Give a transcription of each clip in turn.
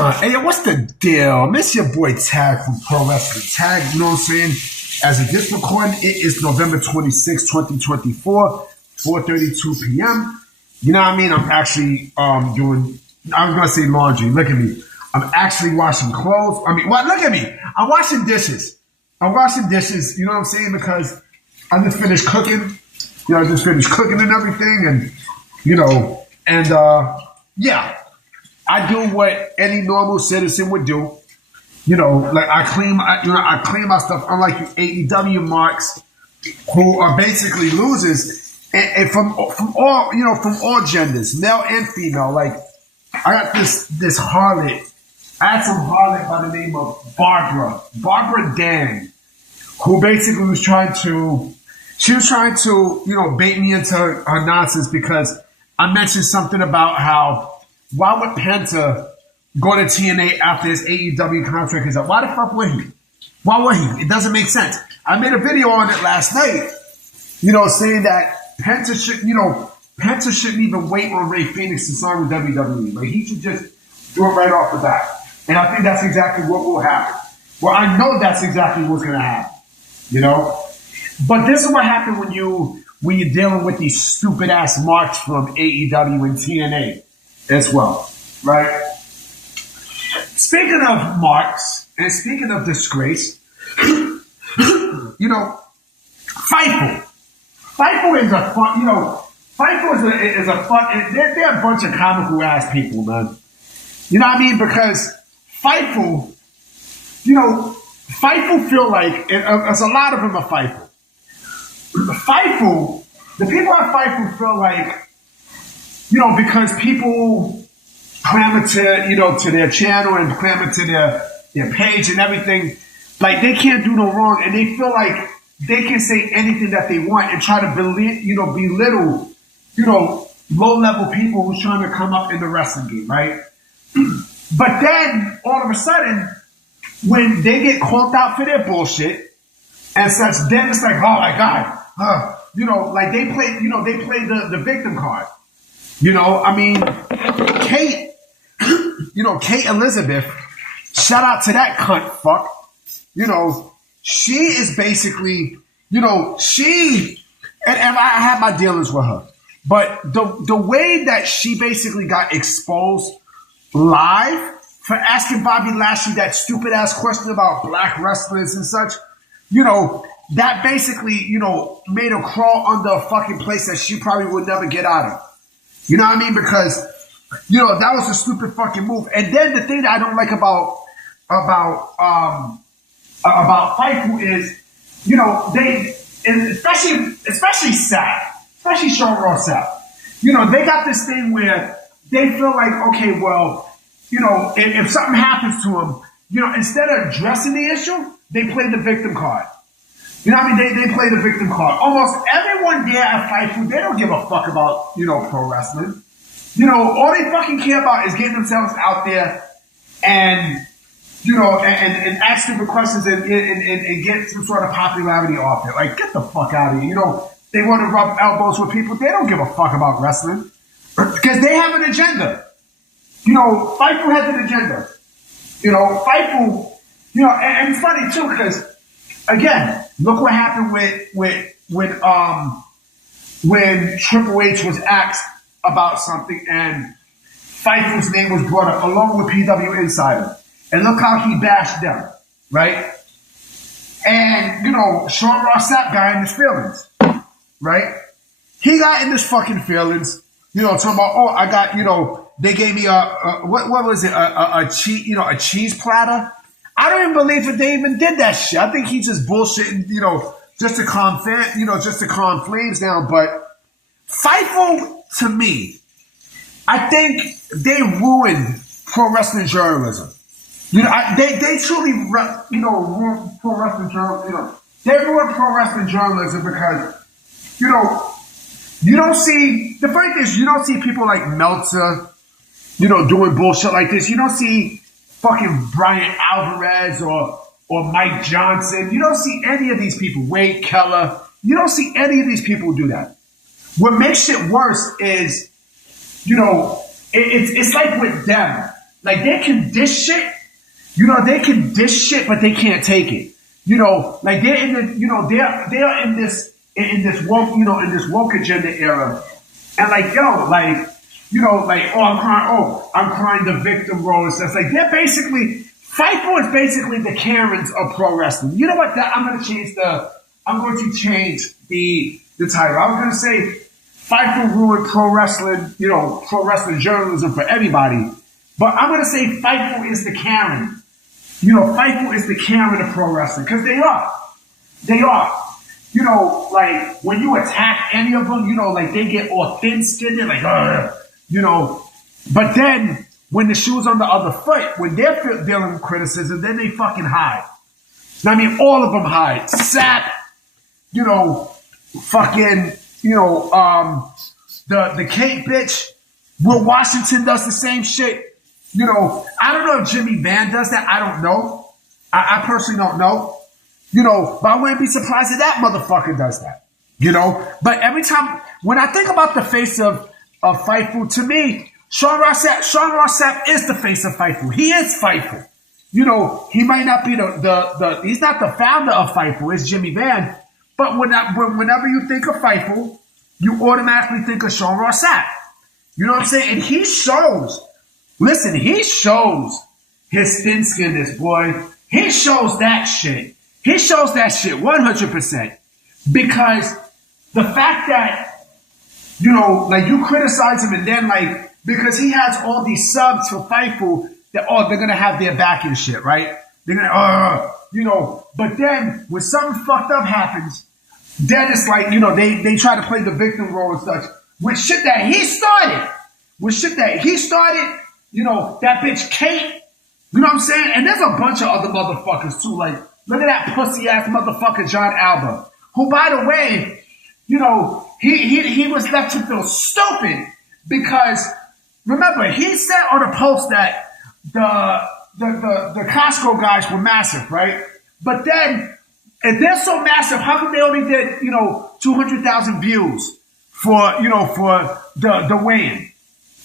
Hey, what's the deal? Miss your boy Tag from Pro Wrestling Tag, you know what I'm saying? As of this recording, it is November 26, 2024, 4:32 p.m. You know what I mean? I'm actually doing, I was going to say laundry. Look at me. I'm actually washing clothes. Well, look at me. I'm washing dishes. I'm washing dishes, you know what I'm saying? Because I just finished cooking. I just finished cooking and everything. And, yeah. I do what any normal citizen would do. Like I clean my stuff, unlike you AEW marks who are basically losers and from all genders, male and female. Like I got this harlot. I had some harlot by the name of Barbara Dan, who basically was trying to bait me into her nonsense because I mentioned something about how why would Penta go to TNA after his AEW contract is up? Why the fuck would he? Why would he? It doesn't make sense. I made a video on it last night, saying that Penta shouldn't even wait on Ray Phoenix to sign with WWE. Like he should just do it right off the bat. And I think that's exactly what will happen. Well, I know that's exactly what's going to happen. But this is what happened when you're dealing with these stupid ass marks from AEW and TNA as well, right? Speaking of marks and speaking of disgrace, Fightful is a fun, Fightful is a fun, they're a bunch of comical ass people, man. You know what I mean? Because Fightful, Fightful feel like, there's a lot of them are Fightful. Fightful, the people at Fightful feel like, because people clamor to their channel and clamor to their page and everything, like they can't do no wrong, and they feel like they can say anything that they want and try to belittle, low-level people who's trying to come up in the wrestling game, right? But then all of a sudden, when they get called out for their bullshit and such, then it's like, oh my God, like they play the victim card. Kate, Kate Elizabeth, shout out to that cunt fuck. She is basically, and I had my dealings with her. But the way that she basically got exposed live for asking Bobby Lashley that stupid ass question about black wrestlers and such, that basically, made her crawl under a fucking place that she probably would never get out of. You know what I mean? Because, that was a stupid fucking move. And then the thing that I don't like about Fightful is, they, and especially Seth, especially Sean Ross Seth, they got this thing where they feel like, okay, well, if something happens to them, instead of addressing the issue, they play the victim card. You know what I mean? They play the victim card. Almost everyone there at Fightful, they don't give a fuck about, pro wrestling. All they fucking care about is getting themselves out there and, and ask stupid questions and get some sort of popularity off it. Like, get the fuck out of here. They want to rub elbows with people. They don't give a fuck about wrestling because they have an agenda. Fightful has an agenda. Fightful, and it's funny too because, again, look what happened when Triple H was asked about something and Fightful's name was brought up along with PW Insider. And look how he bashed them, right? And, Sean Ross Sapp got in his feelings, right? He got in his fucking feelings, talking about, oh, I got, they gave me what was it? A cheese platter. I don't even believe that they even did that shit. I think he's just bullshitting, just to calm flames down. But Fightful, to me, I think they ruined pro wrestling journalism. They truly, ruined pro wrestling journalism. They ruined pro wrestling journalism because, you don't see, the funny thing is, you don't see people like Meltzer, doing bullshit like this. You don't see fucking Brian Alvarez or Mike Johnson. You don't see any of these people, Wade Keller. You don't see any of these people do that. What makes it worse is, it's like with them. Like they can dish shit. You know, they can dish shit, but they can't take it. You know, like they're in the, you know, they're in this woke, you know, in this woke agenda era. And like, yo, like, you know, like, I'm crying the victim role. It's just like they're basically Fightful is basically the Karens of pro wrestling. You know what? I'm going to change the title. I was going to say Fightful ruined pro wrestling, you know, pro wrestling journalism for everybody. But I'm going to say Fightful is the Karen. You know, Fightful is the Karen of pro wrestling because they are. They are. You know, like when you attack any of them, you know, like they get all thin-skinned. They're like, ugh, you know. But then when the shoe's on the other foot, when they're dealing with criticism, then they fucking hide. I mean, all of them hide. Sap, you know, fucking, you know, the Kate bitch. Will Washington does the same shit. You know, I don't know if Jimmy Van does that. I don't know. I personally don't know. You know, but I wouldn't be surprised if that motherfucker does that. You know? But every time, when I think about the face of Fightful, to me, Sean Ross Sapp is the face of Fightful. He is Fightful. You know, he might not be he's not the founder of Fightful. It's Jimmy Van. But whenever you think of Fightful, you automatically think of Sean Ross Sapp. You know what I'm saying? And he shows his thin-skinnedness, boy. He shows that shit. He shows that shit 100%. Because the fact that, you know, like you criticize him and then like, because he has all these subs for Fightful that, they're going to have their back and shit, right? They're going to, you know, but then when something fucked up happens, then it's like, you know, they try to play the victim role and such. With shit that he started. You know, that bitch Kate, you know what I'm saying? And there's a bunch of other motherfuckers too. Like, look at that pussy ass motherfucker John Alba, who, by the way, you know, he was left to feel stupid because remember he said on a post that the Costco guys were massive, right? But then if they're so massive, how come they only did, you know, 200,000 views for the weigh-in?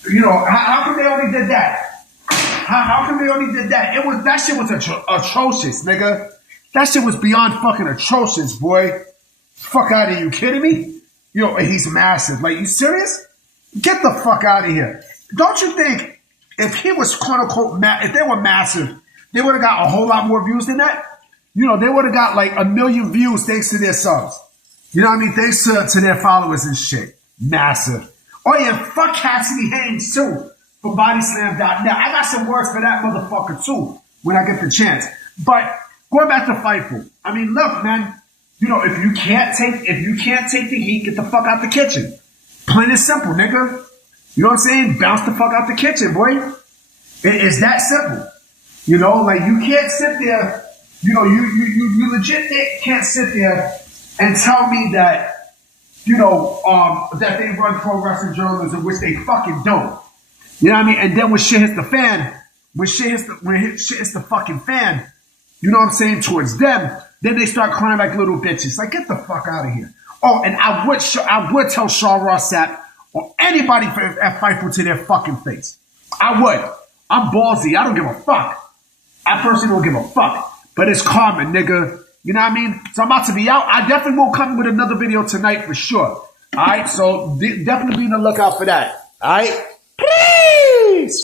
You know, how come they only did that? How come they only did that? That shit was atrocious, nigga. That shit was beyond fucking atrocious, boy. Fuck out of here. You kidding me? Yo, he's massive. Like, you serious? Get the fuck out of here. Don't you think if he was quote unquote if they were massive, they would have got a whole lot more views than that? You know, they would have got like 1 million views thanks to their subs. You know what I mean? Thanks to their followers and shit. Massive. Oh yeah, fuck Cassidy Haynes too for bodyslam.net. I got some words for that motherfucker too when I get the chance. But going back to Fightful, I mean, look, man, you know, if you can't take the heat, get the fuck out the kitchen. Plain and simple, nigga. You know what I'm saying? Bounce the fuck out the kitchen, boy. It's that simple. You know, like you can't sit there, you know, you legit can't sit there and tell me that, you know, that they run pro wrestling journalism, which they fucking don't. You know what I mean? And then when shit hits the fan, when shit hits the fucking fan, you know what I'm saying, towards them, then they start crying like little bitches. Like, get the fuck out of here. Oh, and I would tell Sean Ross Sapp or anybody at Fightful to their fucking face. I would. I'm ballsy. I don't give a fuck. I personally don't give a fuck. But it's karma, nigga. You know what I mean? So I'm about to be out. I definitely will come with another video tonight for sure. All right? So definitely be on the lookout for that. All right?